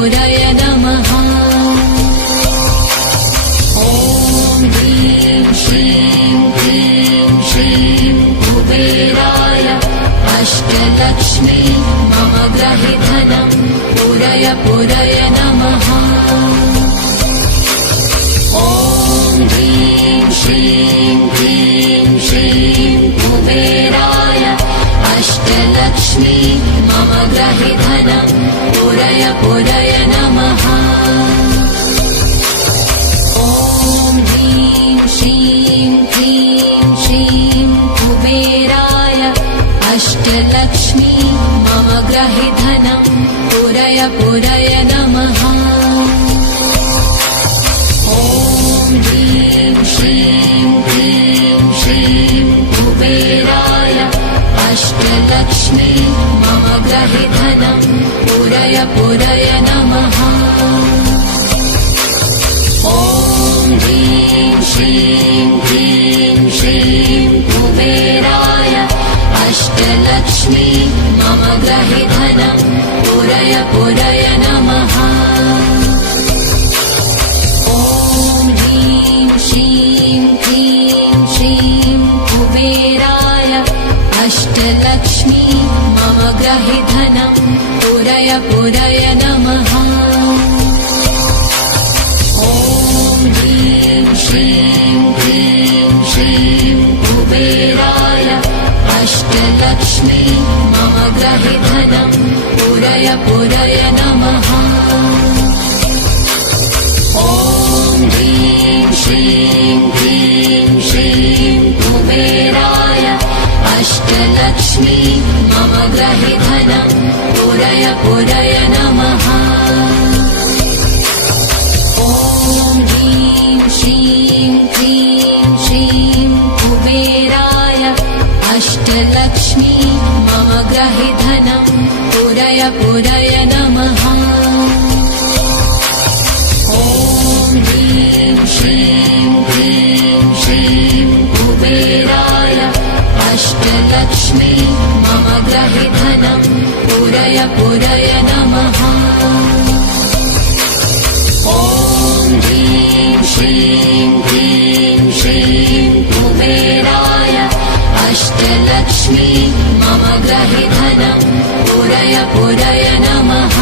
पुरय नमः। ॐ ह्रीं श्रीं क्लीं श्रीं कुबेराय अष्टलक्ष्मी मम ग्रहे धनं पुरय नमः। ॐ ह्रीं श्रीं क्लीं श्रीं कुबेराय अष्टलक्ष्मी मम ग्रहे धनं पुरय नमः। ॐ ह्रीं श्रीं क्लीं श्रीं कुबेराय अष्टलक्ष्मी मम ग्रहे धनं पुरय नमः। ॐ ह्रीं श्रीं क्लीं श्रीं कुबेराय अष्टलक्ष्मी मम ग्रहे धनं पुरय नमः। ॐ ह्रीं श्रीं क्लीं श्रीं कुबेराय अष्टलक्ष्मी मम ग्रहे धनं पुरय नमः। ॐ ह्रीं श्रीं क्लीं श्रीं कुबेराय अष्टलक्ष्मी मम ग्रहे धनं पुरय नमः। ॐ ह्रीं श्रीं क्लीं श्रीं कुबेराय अष्टलक्ष्मी मम ग्रहे धनं पुरय नमः। ॐ ह्रीं श्रीं क्लीं श्रीं कुबेराय अष्टलक्ष्मी मम ग्रहे धनं पुरय नमः। ॐ ह्रीं श्रीं क्लीं श्रीं कुबेराय अष्टलक्ष्मी मम ग्रहे धनं पुरय नमः। ॐ ह्रीं श्रीं क्लीं श्रीं कुबेराय अष्टलक्ष्मी मम ग्रहे धनं पुरय नमः। ॐ ह्रीं श्रीं क्लीं श्रीं कुबेराय अष्टलक्ष्मी मम ग्रहे धनं पुरय नमः।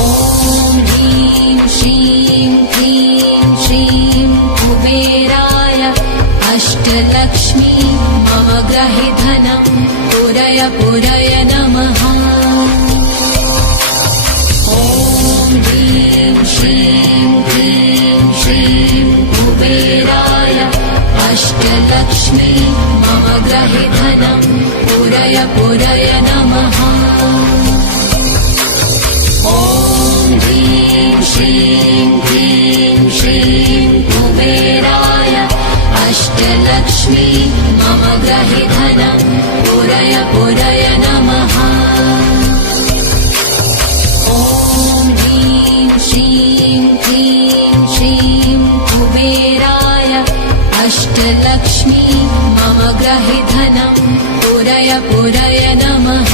ॐ ह्रीं श्रीं क्लीं श्रीं कुबेराय अष्टलक्ष्मी मम ग्रहे धनं पुरय नमः। ॐ ह्रीं श्रीं क्लीं श्रीं कुबेराय अष्टलक्ष्मी मम ग्रहे धनं पुरय नमः। ॐ ह्रीं श्रीं क्लीं श्रीं कुबेराय अष्टलक्ष्मी मम ग्रहे धनं पुरय नमः। ॐ ह्रीं श्रीं क्लीं श्रीं कुबेराय अष्टलक्ष्मी मम ग्रहे धनं पुरय नमः।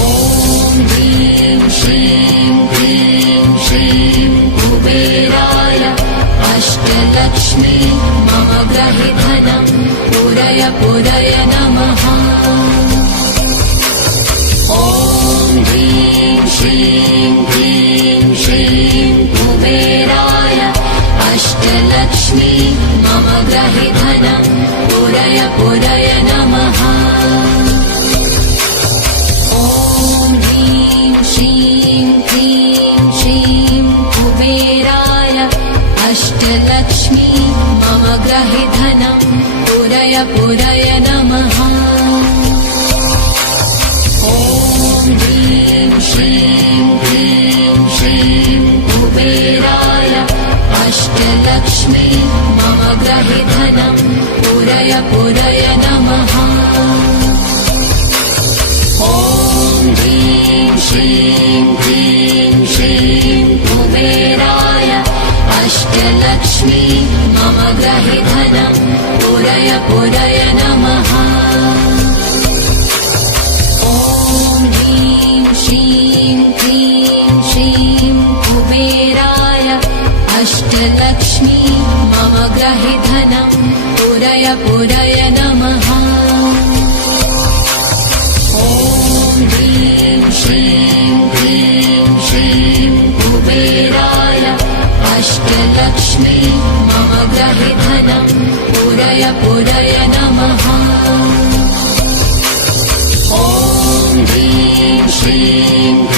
ॐ ह्रीं श्रीं क्लीं श्रीं कुबेराय अष्टलक्ष्मी मम ग्रहे धनं पुरय नमः। ॐ ह्रीं श्रीं क्लीं श्रीं कुबेराय अष्टलक्ष्मी मम ग्रहे धनं पुरय नमः। ॐ ह्रीं श्रीं क्लीं श्रीं कुबेराय अष्टलक्ष्मी मम ग्रहे धनं पुरय नमः। ॐ ह्रीं श्रीं क्लीं श्रीं कुबेराय अष्टलक्ष्मी मम ग्रहे धनं पुरय नमः। ॐ ह्रीं श्रीं क्लीं श्रीं कुबेराय अष्टलक्ष्मी मम ग्रहे धनं पुरय नमः। ॐ पुरय नमः ॐ ह्रीं श्रीं